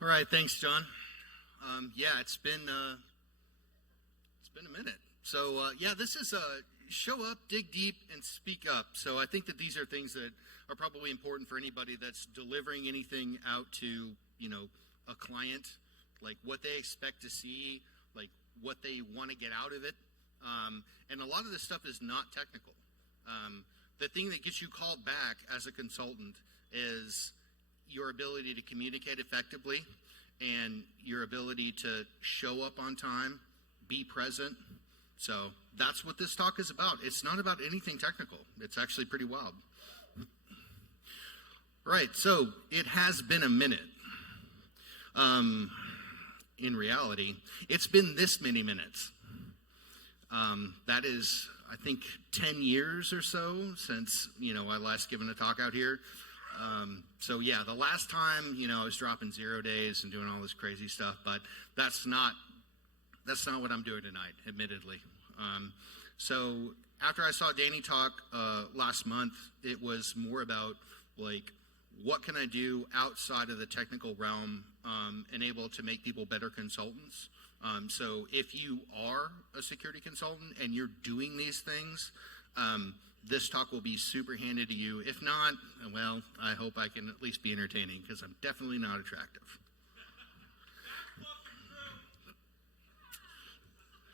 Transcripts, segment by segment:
All right, thanks, John. Yeah, it's been a minute. So yeah, this is show up, dig deep, and speak up. So I think that these are things that are probably important for anybody that's delivering anything out to a client, like what they expect to see, like what they want to get out of it. And a lot of this stuff is not technical. The thing that gets you called back as a consultant is your ability to communicate effectively and your ability to show up on time, be present. So that's what this talk is about. It's not about anything technical. It's actually pretty wild. Right, so it has been a minute. In reality, it's been this many minutes. That is, I think, 10 years or so since, I last given a talk out here. So yeah, the last time, I was dropping 0 days and doing all this crazy stuff, but that's not what I'm doing tonight, admittedly. So after I saw Danny talk last month, it was more about like, what can I do outside of the technical realm and able to make people better consultants? So if you are a security consultant and you're doing these things, this talk will be super handy to you. If not, well, I hope I can at least be entertaining because I'm definitely not attractive.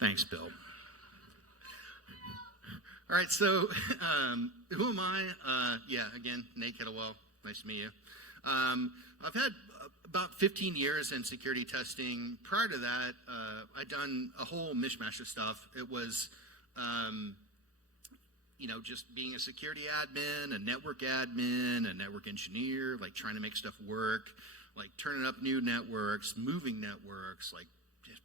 Thanks, Bill. All right, so who am I? Yeah, again, Nate Kettlewell. Nice to meet you. I've had about 15 years in security testing. Prior to that, I'd done a whole mishmash of stuff. It was, just being a security admin, a network engineer, like trying to make stuff work, like turning up new networks, moving networks, like just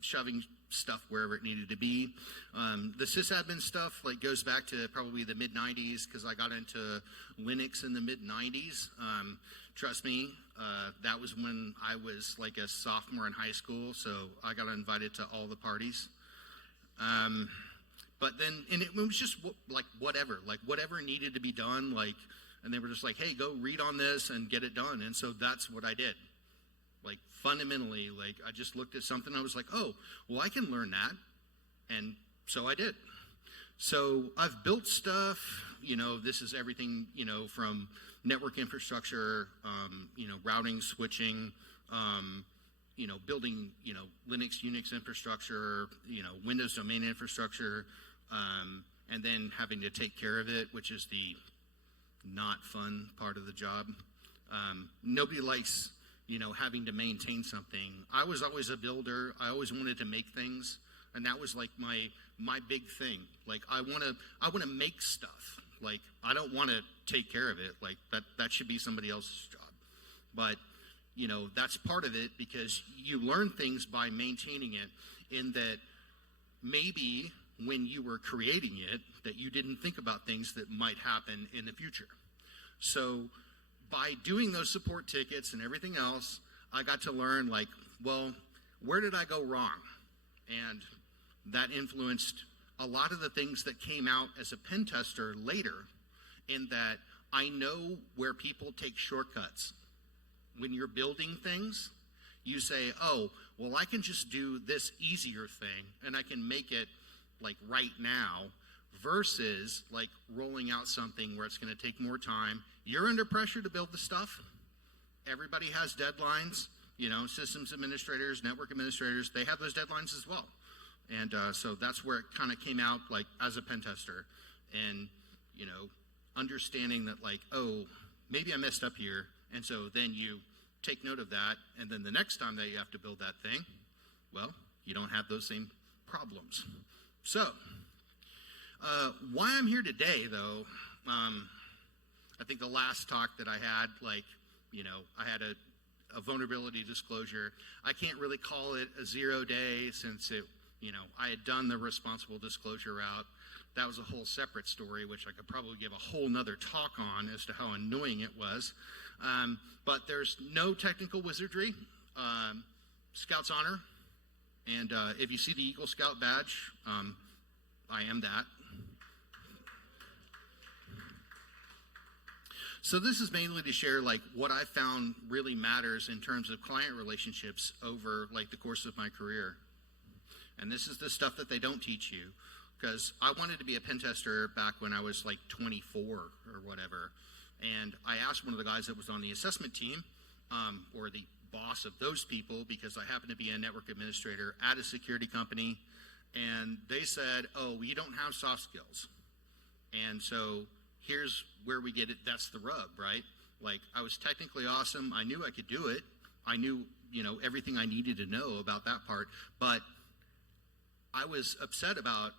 shoving stuff wherever it needed to be. The sysadmin stuff like goes back to probably the mid-90s because I got into Linux in the mid-90s. Trust me, that was when I was like a sophomore in high school, so I got invited to all the parties. But then, and it was just like whatever needed to be done, and they were just like, hey, go read on this and get it done. And so that's what I did. Like fundamentally, like I just looked at something, I was like, oh, well, I can learn that. And so I did. So I've built stuff, this is everything, from network infrastructure, routing, switching, building, Linux, Unix infrastructure, Windows domain infrastructure, and then having to take care of it, which is the not fun part of the job. Nobody likes, having to maintain something. I was always a builder. I always wanted to make things, and that was like my big thing. Like I want to make stuff. Like I don't want to take care of it. Like that should be somebody else's job. But that's part of it because you learn things by maintaining it, in that maybe when you were creating it that you didn't think about things that might happen in the future. So by doing those support tickets and everything else, I got to learn like, well, where did I go wrong? And that influenced a lot of the things that came out as a pen tester later, in that I know where people take shortcuts. When you're building things, you say, oh, well, I can just do this easier thing and I can make it like right now, versus like rolling out something where it's going to take more time. You're under pressure to build the stuff. Everybody has deadlines, systems administrators, network administrators, they have those deadlines as well. And so that's where it kind of came out like as a pen tester, and, understanding that like, oh, maybe I messed up here. And so then you take note of that, and then the next time that you have to build that thing, well, you don't have those same problems. So, why I'm here today, though, I think the last talk that I had, I had a vulnerability disclosure. I can't really call it a 0 day since I had done the responsible disclosure route. That was a whole separate story, which I could probably give a whole nother talk on as to how annoying it was. But there's no technical wizardry. Scout's honor. And if you see the Eagle Scout badge, I am that. So this is mainly to share like what I found really matters in terms of client relationships over like the course of my career. And this is the stuff that they don't teach you, because I wanted to be a pen tester back when I was like 24 or whatever. And I asked one of the guys that was on the assessment team, or the boss of those people, because I happen to be a network administrator at a security company, and they said, oh, you don't have soft skills. And so here's where we get it. That's the rub, right? Like, I was technically awesome. I knew I could do it. I knew, everything I needed to know about that part. But I was upset about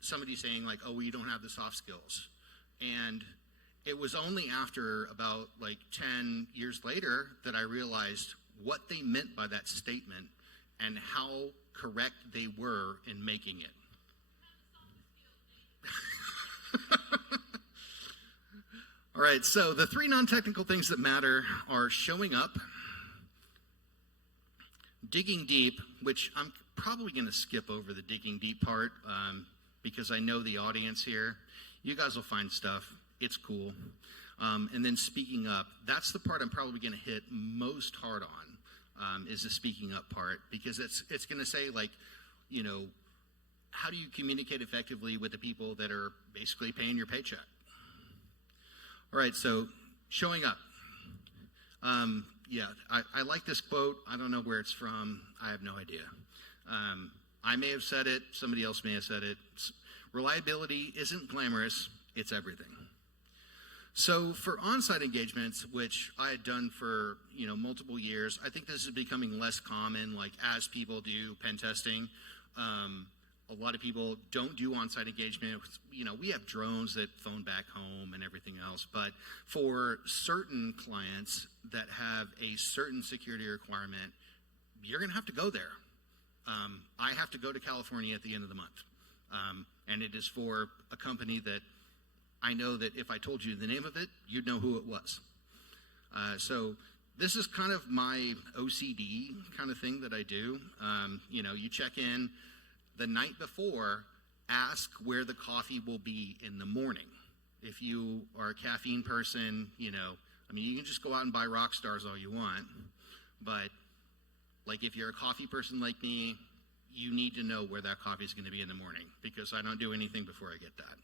somebody saying like, oh, well, you don't have the soft skills. And it was only after about like 10 years later that I realized what they meant by that statement and how correct they were in making it. All right, so the 3 non-technical things that matter are showing up, digging deep, which I'm probably going to skip over the digging deep part because I know the audience here. You guys will find stuff. It's cool. And then speaking up, that's the part I'm probably going to hit most hard on, is the speaking up part, because it's going to say like, how do you communicate effectively with the people that are basically paying your paycheck? All right, so showing up. I like this quote. I don't know where it's from. I have no idea. I may have said it. Somebody else may have said it. Reliability isn't glamorous. It's everything. So for on-site engagements, which I had done for multiple years, I think this is becoming less common. Like as people do pen testing, a lot of people don't do on-site engagement. We have drones that phone back home and everything else. But for certain clients that have a certain security requirement, you're going to have to go there. I have to go to California at the end of the month. And it is for a company that I know that if I told you the name of it, you'd know who it was. So this is kind of my OCD kind of thing that I do. You check in the night before, ask where the coffee will be in the morning. If you are a caffeine person, you can just go out and buy rock stars all you want. But like if you're a coffee person like me, you need to know where that coffee is going to be in the morning, because I don't do anything before I get that.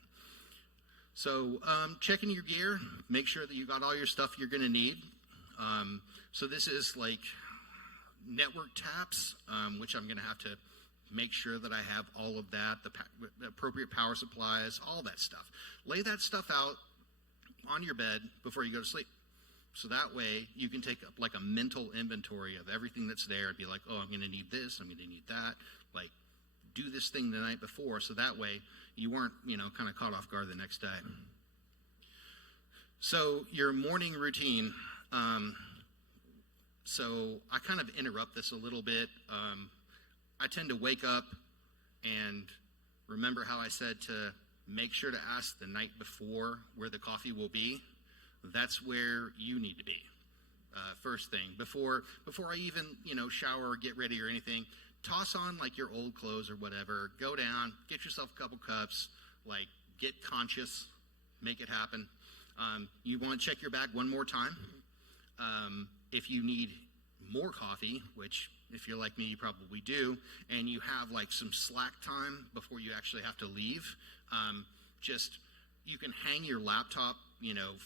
So checking your gear, make sure that you got all your stuff you're going to need. So this is like network taps, which I'm going to have to make sure that I have all of that, the appropriate power supplies, all that stuff. Lay that stuff out on your bed before you go to sleep. So that way you can take up like a mental inventory of everything that's there and be like, oh, I'm going to need this, I'm going to need that. Like, do this thing the night before, so that way you weren't, kind of caught off guard the next day. So your morning routine. So I kind of interrupt this a little bit. I tend to wake up and remember how I said to make sure to ask the night before where the coffee will be. That's where you need to be. First thing, before I even, shower or get ready or anything, toss on like your old clothes or whatever, go down, get yourself a couple cups, like get conscious, make it happen. You want to check your bag one more time. If you need more coffee, which if you're like me, you probably do, and you have like some slack time before you actually have to leave, you can hang your laptop,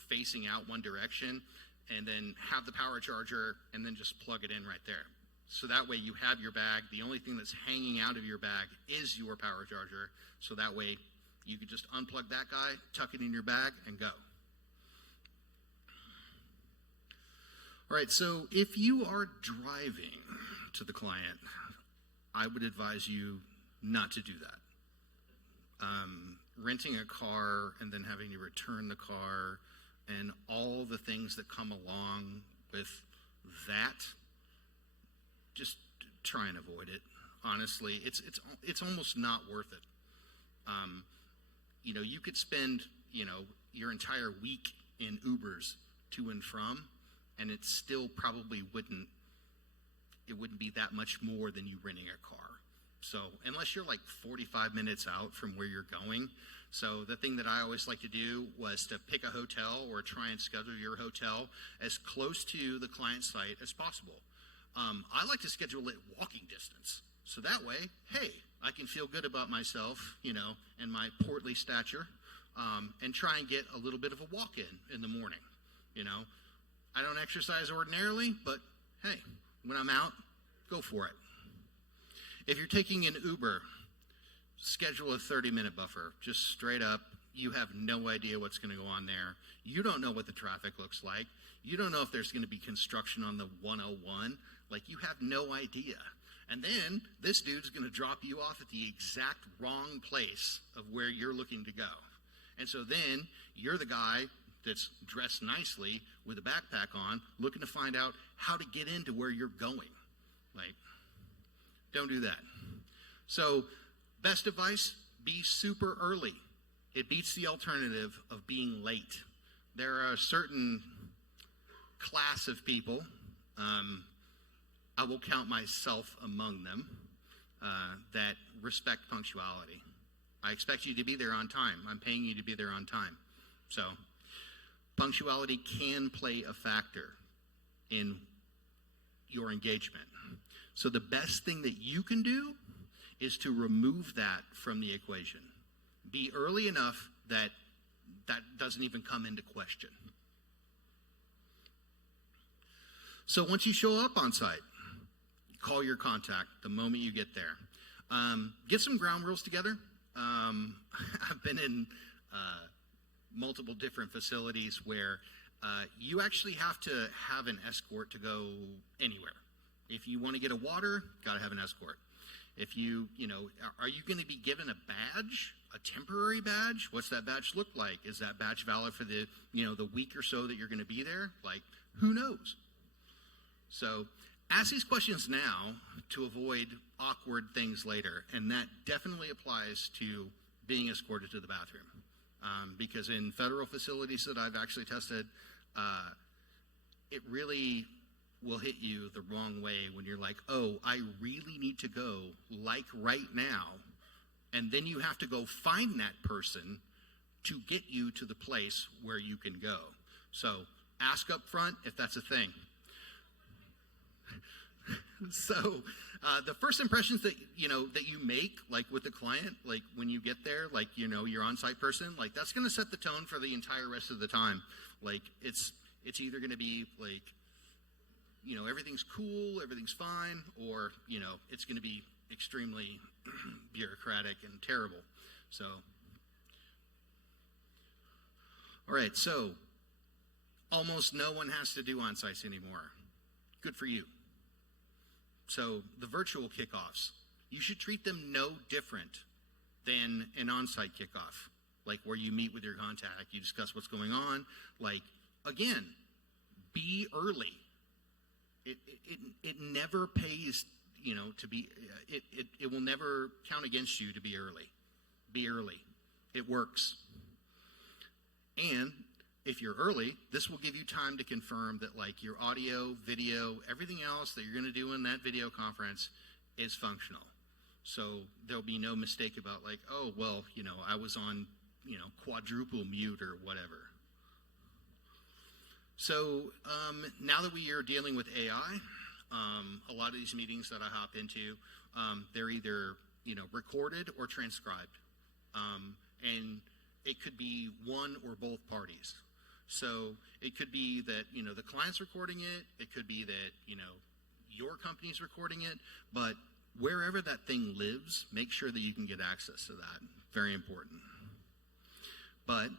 facing out one direction, and then have the power charger, and then just plug it in right there. So that way you have your bag. The only thing that's hanging out of your bag is your power charger. So that way you can just unplug that guy, tuck it in your bag, and go. All right, so if you are driving to the client, I would advise you not to do that. Renting a car and then having to return the car and all the things that come along with that, just try and avoid it. Honestly, it's almost not worth it. You could spend, your entire week in Ubers to and from, and it still probably wouldn't be that much more than you renting a car. So unless you're like 45 minutes out from where you're going. So the thing that I always like to do was to pick a hotel or try and schedule your hotel as close to the client site as possible. I like to schedule it walking distance. So that way, hey, I can feel good about myself, and my portly stature, and try and get a little bit of a walk in the morning. I don't exercise ordinarily, but hey, when I'm out, go for it. If you're taking an Uber, schedule a 30-minute buffer, just straight up. You have no idea what's going to go on there. You don't know what the traffic looks like. You don't know if there's going to be construction on the 101. Like, you have no idea. And then this dude's going to drop you off at the exact wrong place of where you're looking to go. And so then you're the guy that's dressed nicely with a backpack on, looking to find out how to get into where you're going. Like, don't do that. So, best advice, be super early. It beats the alternative of being late. There are a certain class of people, I will count myself among them, that respect punctuality. I expect you to be there on time. I'm paying you to be there on time. So, punctuality can play a factor in your engagement. So the best thing that you can do is to remove that from the equation. Be early enough that that doesn't even come into question. So once you show up on site, call your contact the moment you get there. Get some ground rules together. I've been in multiple different facilities where you actually have to have an escort to go anywhere. If you want to get a water, got to have an escort. If you are you going to be given a badge, a temporary badge? What's that badge look like? Is that badge valid for the week or so that you're going to be there? Like, who knows? So ask these questions now to avoid awkward things later. And that definitely applies to being escorted to the bathroom. Because in federal facilities that I've actually tested, it really will hit you the wrong way when you're like, oh, I really need to go, like right now. And then you have to go find that person to get you to the place where you can go. So ask up front if that's a thing. So the first impressions that you make, like with the client, like when you get there, like your on-site person, like that's going to set the tone for the entire rest of the time. Like it's either going to be like everything's cool, everything's fine, or it's going to be extremely bureaucratic and terrible. So all right, so almost no one has to do on-sites anymore. Good for you. So the virtual kickoffs, you should treat them no different than an on-site kickoff, like where you meet with your contact, you discuss what's going on. Like, again, be early. It never pays, to be, it will never count against you to be early. Be early. It works. And if you're early, this will give you time to confirm that like your audio, video, everything else that you're going to do in that video conference is functional. So there'll be no mistake about like, oh, well, I was on, quadruple mute or whatever. So now that we are dealing with AI, a lot of these meetings that I hop into, they're either, recorded or transcribed. And it could be one or both parties. So it could be that, the client's recording it. It could be that, your company's recording it. But wherever that thing lives, make sure that you can get access to that. Very important. But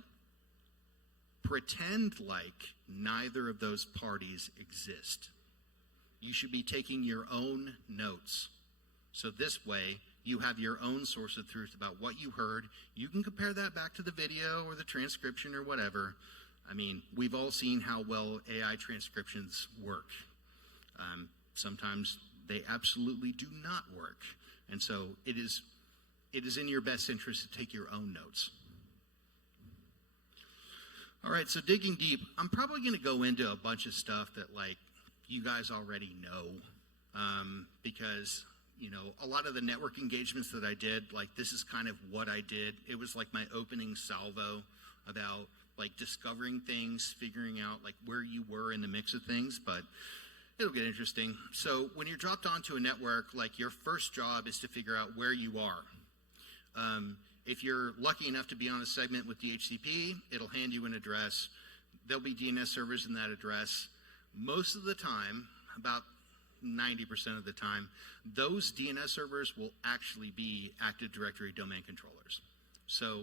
pretend like neither of those parties exist. You should be taking your own notes. So this way, you have your own source of truth about what you heard. You can compare that back to the video or the transcription or whatever. I mean, we've all seen how well AI transcriptions work. Sometimes they absolutely do not work. And so it is in your best interest to take your own notes. All right, so digging deep, I'm probably going to go into a bunch of stuff that like you guys already know, because a lot of the network engagements that I did, like this is kind of what I did. It was like my opening salvo about like discovering things, figuring out like where you were in the mix of things, but it'll get interesting. So when you're dropped onto a network, like your first job is to figure out where you are. If you're lucky enough to be on a segment with DHCP, it'll hand you an address. There'll be DNS servers in that address. Most of the time, about 90% of the time, those DNS servers will actually be Active Directory domain controllers. So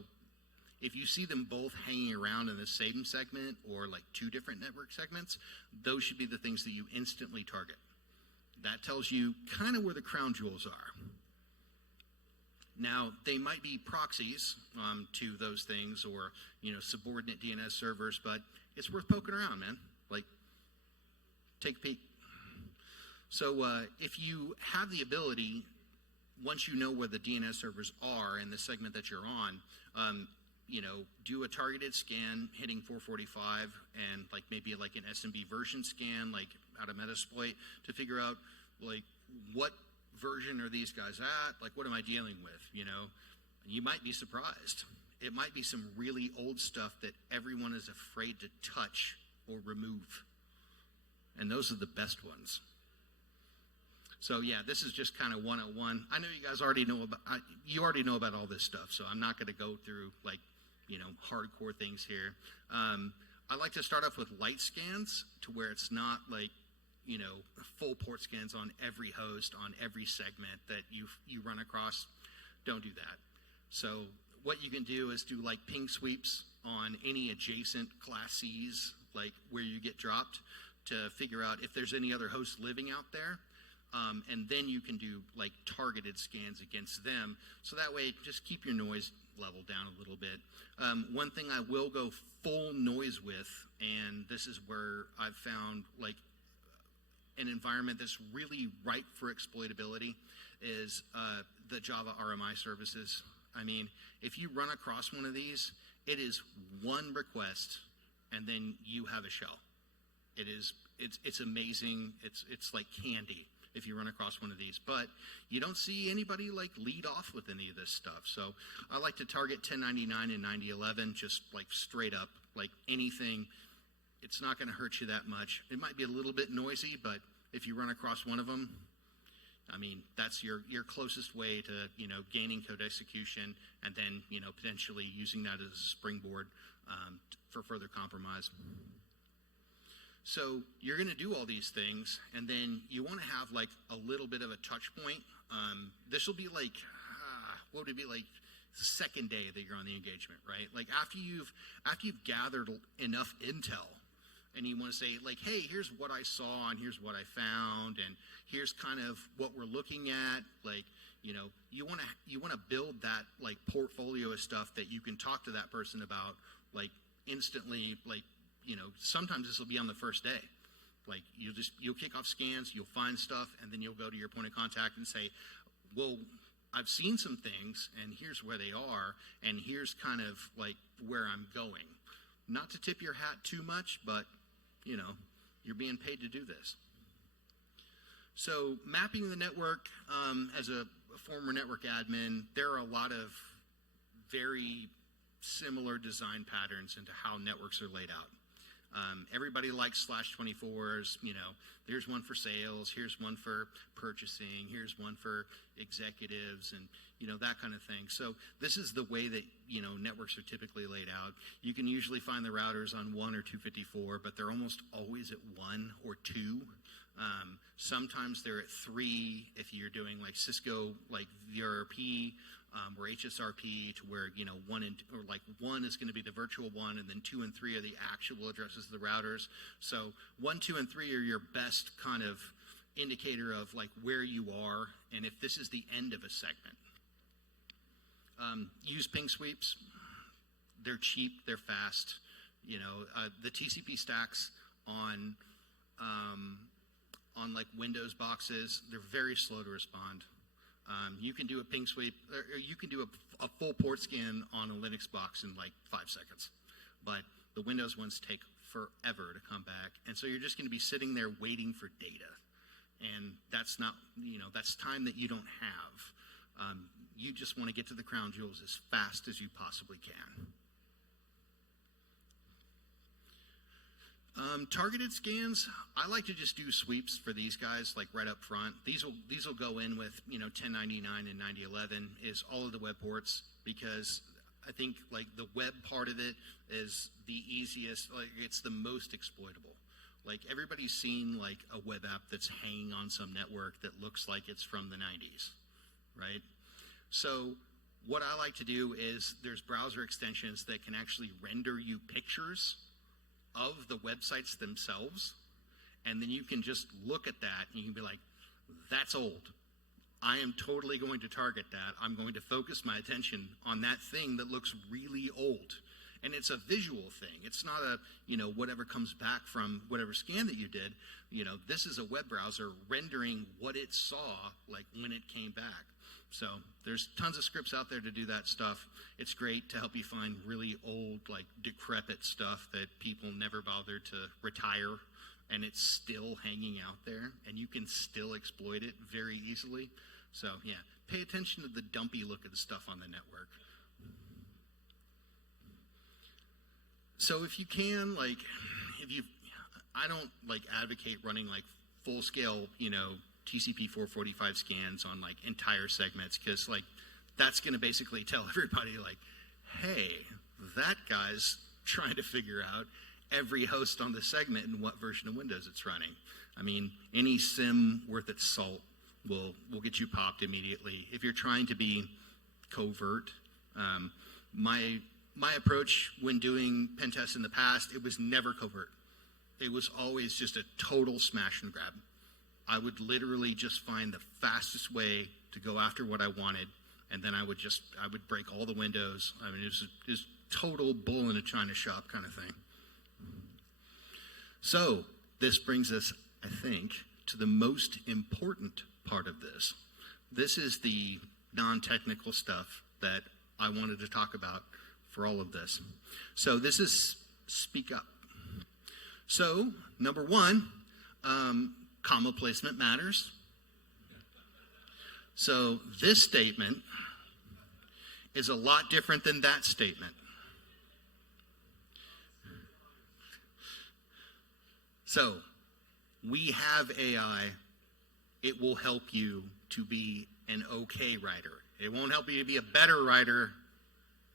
if you see them both hanging around in the same segment or like two different network segments, those should be the things that you instantly target. That tells you kind of where the crown jewels are. Now, they might be proxies to those things or, subordinate DNS servers, but it's worth poking around, man. Like, take a peek. So if you have the ability, once you know where the DNS servers are in the segment that you're on, do a targeted scan hitting 445 and like maybe like an SMB version scan, like out of Metasploit, to figure out like what version are these guys at? Like, what am I dealing with? You might be surprised. It might be some really old stuff that everyone is afraid to touch or remove. And those are the best ones. So yeah, this is just kind of 101. I know you guys already know about all this stuff, so I'm not going to go through like, hardcore things here. I like to start off with light scans to where it's not like, full port scans on every host, on every segment that you run across. Don't do that. So what you can do is do like ping sweeps on any adjacent Class Cs, like where you get dropped, to figure out if there's any other hosts living out there. And then you can do like targeted scans against them. So that way, just keep your noise level down a little bit. One thing I will go full noise with, and this is where I've found like an environment that's really ripe for exploitability, is the Java RMI services. I mean, if you run across one of these, it is one request, and then you have a shell. It's amazing. It's like candy if you run across one of these, but you don't see anybody like lead off with any of this stuff. So I like to target 1099 and 9011, just like straight up, like anything. It's not going to hurt you that much. It might be a little bit noisy, but if you run across one of them, I mean, that's your closest way to, gaining code execution and then, potentially using that as a springboard for further compromise. So you're going to do all these things, and then you want to have like a little bit of a touch point. This will be like, what would it be like? The second day that you're on the engagement, right? Like after you've gathered enough intel, and you want to say like, hey, here's what I saw, and here's what I found, and here's kind of what we're looking at. Like, you want to build that like portfolio of stuff that you can talk to that person about like instantly. Like, sometimes this will be on the first day. Like you'll kick off scans, you'll find stuff, and then you'll go to your point of contact and say, well, I've seen some things, and here's where they are, and here's kind of like where I'm going. Not to tip your hat too much, but you're being paid to do this. So mapping the network, as a former network admin, there are a lot of very similar design patterns into how networks are laid out. Everybody likes /24s, there's one for sales, here's one for purchasing, here's one for executives, and that kind of thing. So this is the way that networks are typically laid out. You can usually find the routers on 1 or 254, but they're almost always at 1 or 2. Sometimes they're at 3 if you're doing like Cisco like VRP or HSRP, to where 1 is going to be the virtual one, and then 2 and 3 are the actual addresses of the routers. So 1, 2, and 3 are your best kind of indicator of like where you are and if this is the end of a segment. Use ping sweeps. They're cheap, they're fast. The TCP stacks on like Windows boxes, they're very slow to respond. You can do a ping sweep, or you can do a full port scan on a Linux box in like 5 seconds, but the Windows ones take forever to come back, and so you're just going to be sitting there waiting for data. And that's not, that's time that you don't have. You just want to get to the crown jewels as fast as you possibly can. Targeted scans, I like to just do sweeps for these guys, like right up front. These will go in with 1099 and 9011 is all of the web ports, because I think like the web part of it is the easiest, like it's the most exploitable. Like everybody's seen like a web app that's hanging on some network that looks like it's from the 90s, right? So what I like to do is there's browser extensions that can actually render you pictures of the websites themselves, and then you can just look at that and you can be like, that's old. I am totally going to target that. I'm going to focus my attention on that thing that looks really old. And it's a visual thing. It's not a, whatever comes back from whatever scan that you did. This is a web browser rendering what it saw like when it came back. So there's tons of scripts out there to do that stuff. It's great to help you find really old, like decrepit stuff that people never bothered to retire, and it's still hanging out there, and you can still exploit it very easily. So yeah, pay attention to the dumpy look of the stuff on the network. So if you can, like, I don't like advocate running like full scale, TCP 445 scans on like entire segments, because like that's going to basically tell everybody like, hey, that guy's trying to figure out every host on the segment and what version of Windows it's running. I mean, any SIM worth its salt will get you popped immediately. If you're trying to be covert, my approach when doing pen tests in the past, it was never covert. It was always just a total smash and grab. I would literally just find the fastest way to go after what I wanted, and then I would break all the windows. I mean, it was total bull in a china shop kind of thing. So this brings us, I think, to the most important part of this. This is the non-technical stuff that I wanted to talk about for all of this. So this is speak up. So number one, comma placement matters. So this statement is a lot different than that statement. So we have AI. It will help you to be an okay writer. It won't help you to be a better writer.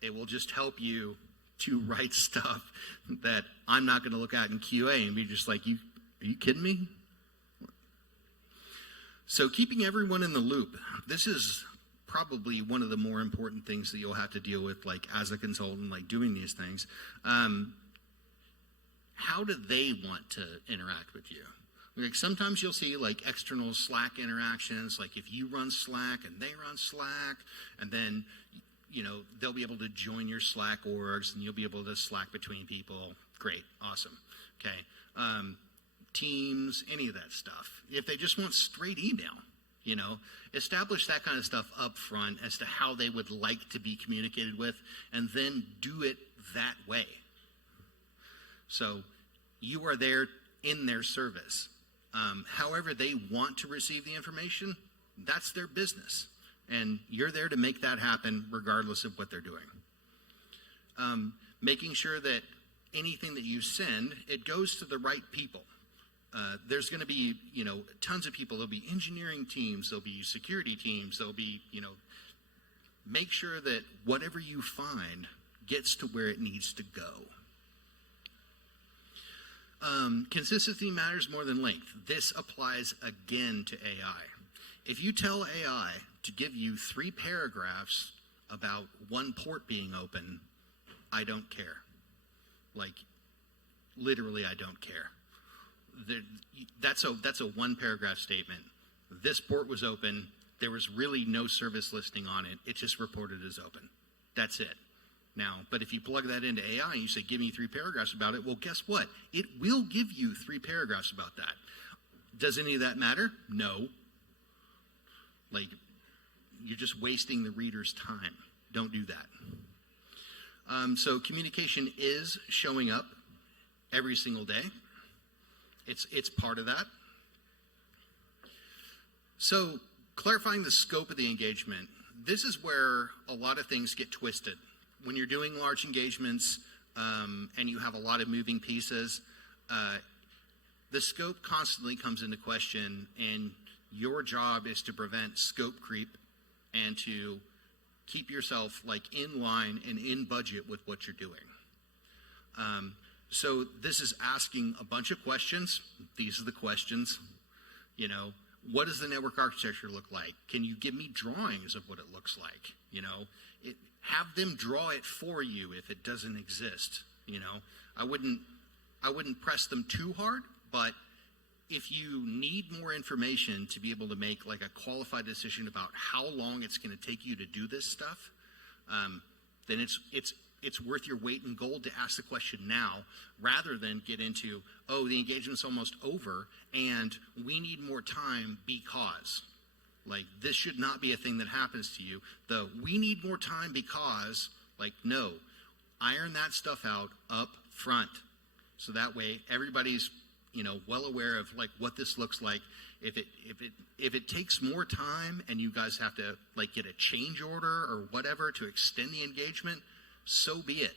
It will just help you to write stuff that I'm not going to look at in QA and be just like, are you kidding me? So keeping everyone in the loop, this is probably one of the more important things that you'll have to deal with, like as a consultant, like doing these things. How do they want to interact with you? Like sometimes you'll see like external Slack interactions, like if you run Slack and they run Slack, and then they'll be able to join your Slack orgs and you'll be able to Slack between people. Great, awesome. Okay. Teams, any of that stuff. If they just want straight email, establish that kind of stuff up front as to how they would like to be communicated with, and then do it that way. So you are there in their service. However they want to receive the information, that's their business. And you're there to make that happen regardless of what they're doing. Making sure that anything that you send, it goes to the right people. There's going to be, tons of people. There'll be engineering teams. There'll be security teams. There'll be, make sure that whatever you find gets to where it needs to go. Consistency matters more than length. This applies again to AI. If you tell AI to give you 3 paragraphs about one port being open, I don't care. Like, literally, I don't care. That's a 1-paragraph statement. This port was open. There was really no service listing on it. It just reported as open. That's it. Now, but if you plug that into AI and you say, give me 3 paragraphs about it, well, guess what? It will give you 3 paragraphs about that. Does any of that matter? No. Like, you're just wasting the reader's time. Don't do that. So communication is showing up every single day. It's part of that. So clarifying the scope of the engagement, this is where a lot of things get twisted. When you're doing large engagements and you have a lot of moving pieces, the scope constantly comes into question, and your job is to prevent scope creep and to keep yourself like in line and in budget with what you're doing. So this is asking a bunch of questions. These are the questions. You know, what does the network architecture look like? Can you give me drawings of what it looks like? You know, have them draw it for you if it doesn't exist. You know, I wouldn't press them too hard, but if you need more information to be able to make like a qualified decision about how long it's going to take you to do this stuff, then it's worth your weight in gold to ask the question now, rather than get into, oh, the engagement's almost over and we need more time because. Like, this should not be a thing that happens to you. The we need more time because, like, no, iron that stuff out up front. So that way everybody's, you know, well aware of like what this looks like. If it takes more time and you guys have to like get a change order or whatever to extend the engagement, so be it.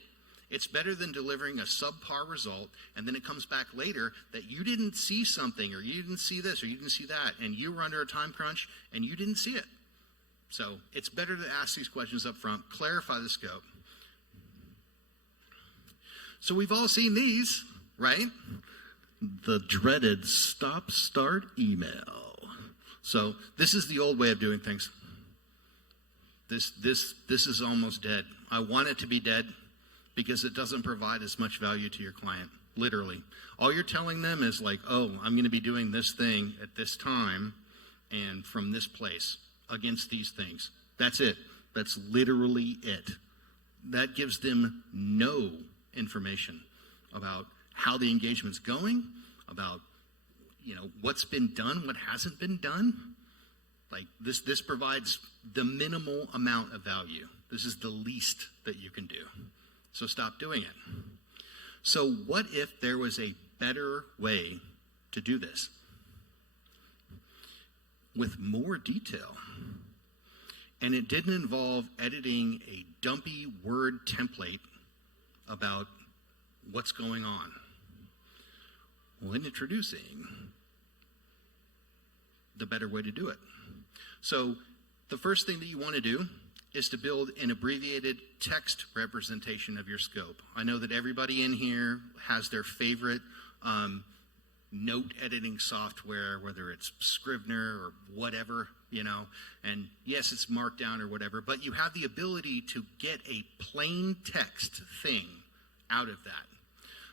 It's better than delivering a subpar result and then it comes back later that you didn't see something, or you didn't see this, or you didn't see that, and you were under a time crunch and you didn't see it. So it's better to ask these questions up front, clarify the scope. So we've all seen these, right? The dreaded stop-start email. So this is the old way of doing things. This is almost dead. I want it to be dead because it doesn't provide as much value to your client, literally. All you're telling them is like, oh, I'm going to be doing this thing at this time and from this place against these things. That's it. That's literally it. That gives them no information about how the engagement's going, about, you know, what's been done, what hasn't been done. Like this provides the minimal amount of value. This is the least that you can do. So stop doing it. So what if there was a better way to do this with more detail? And it didn't involve editing a dumpy Word template about what's going on. Well, in introducing the better way to do it. So the first thing that you want to do is to build an abbreviated text representation of your scope. I know that everybody in here has their favorite note editing software, whether it's Scrivener or whatever, you know, and yes, it's Markdown or whatever, but you have the ability to get a plain text thing out of that.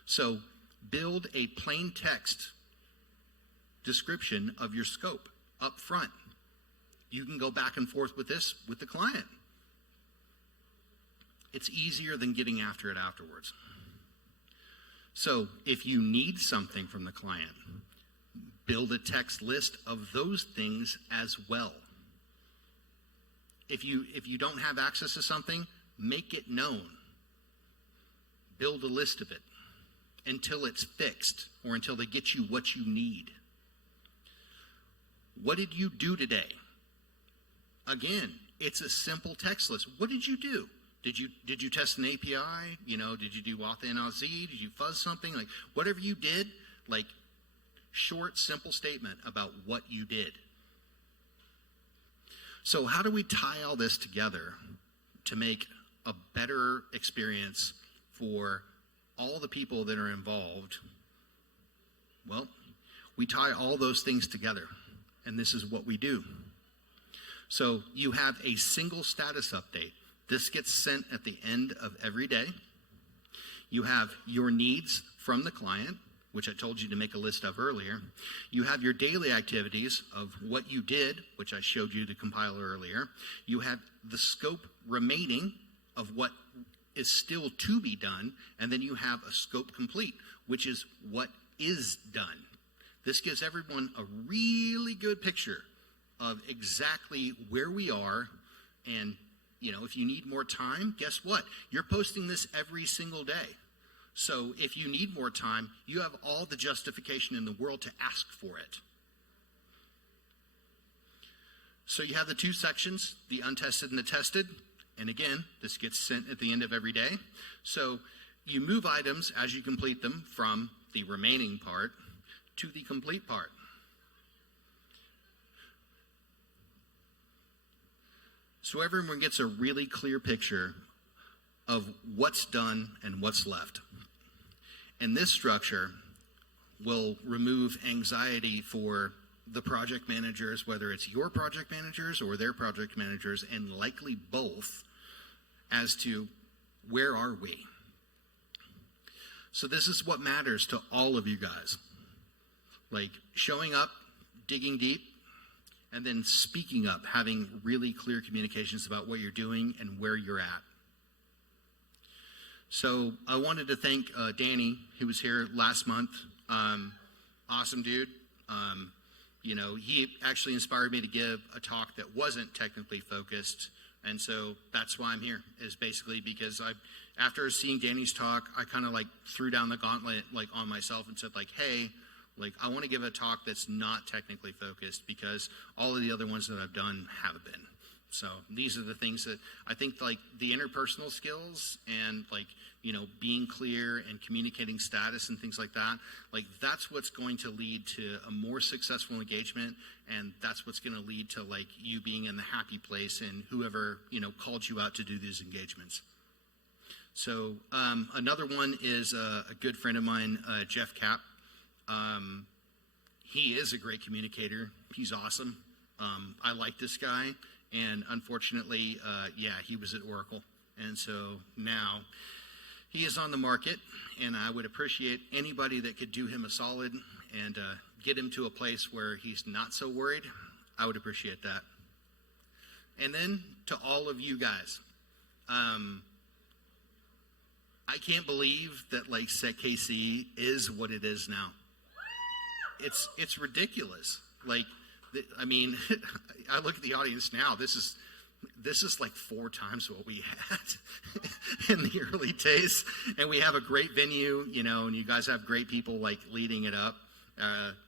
So build a plain text description of your scope up front. You can go back and forth with this with the client. It's easier than getting after it afterwards. So if you need something from the client, build a text list of those things as well. If you don't have access to something, make it known. Build a list of it until it's fixed or until they get you what you need. What did you do today? Again, it's a simple text list. What did you do? Did you test an API? You know, did you do auth NLZ? Did you fuzz something? Like whatever you did, like short, simple statement about what you did. So how do we tie all this together to make a better experience for all the people that are involved? Well, we tie all those things together, and this is what we do. So you have a single status update. This gets sent at the end of every day. You have your needs from the client, which I told you to make a list of earlier. You have your daily activities of what you did, which I showed you the compiler earlier. You have the scope remaining of what is still to be done, and then you have a scope complete, which is what is done. This gives everyone a really good picture of exactly where we are, and you know, if you need more time, guess what? You're posting this every single day. So if you need more time, you have all the justification in the world to ask for it. So you have the two sections, the untested and the tested. And again, this gets sent at the end of every day. So you move items as you complete them from the remaining part to the complete part. So everyone gets a really clear picture of what's done and what's left. And this structure will remove anxiety for the project managers, whether it's your project managers or their project managers, and likely both, as to where are we. So this is what matters to all of you guys. Like showing up, digging deep, and then speaking up, having really clear communications about what you're doing and where you're at. So I wanted to thank Danny, who was here last month. Awesome dude. You know, he actually inspired me to give a talk that wasn't technically focused. And so that's why I'm here, is basically because after seeing Danny's talk, I kind of like threw down the gauntlet like on myself and said like, hey, like I want to give a talk that's not technically focused, because all of the other ones that I've done have been. So these are the things that I think, like the interpersonal skills and like, you know, being clear and communicating status and things like that, like that's what's going to lead to a more successful engagement. And that's what's going to lead to like you being in the happy place and whoever, you know, called you out to do these engagements. So another one is a good friend of mine, Jeff Kapp. He is a great communicator. He's awesome. I like this guy. And unfortunately, he was at Oracle. And so now he is on the market, and I would appreciate anybody that could do him a solid and get him to a place where he's not so worried. I would appreciate that. And then to all of you guys, I can't believe that like SecKC is what it is now. It's ridiculous. Like, I mean, I look at the audience now. This is like 4 times what we had in the early days, and we have a great venue, you know, and you guys have great people like leading it up,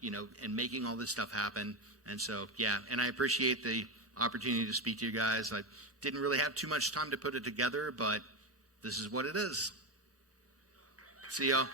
you know, and making all this stuff happen. And so, yeah, and I appreciate the opportunity to speak to you guys. I didn't really have too much time to put it together, but this is what it is. See y'all.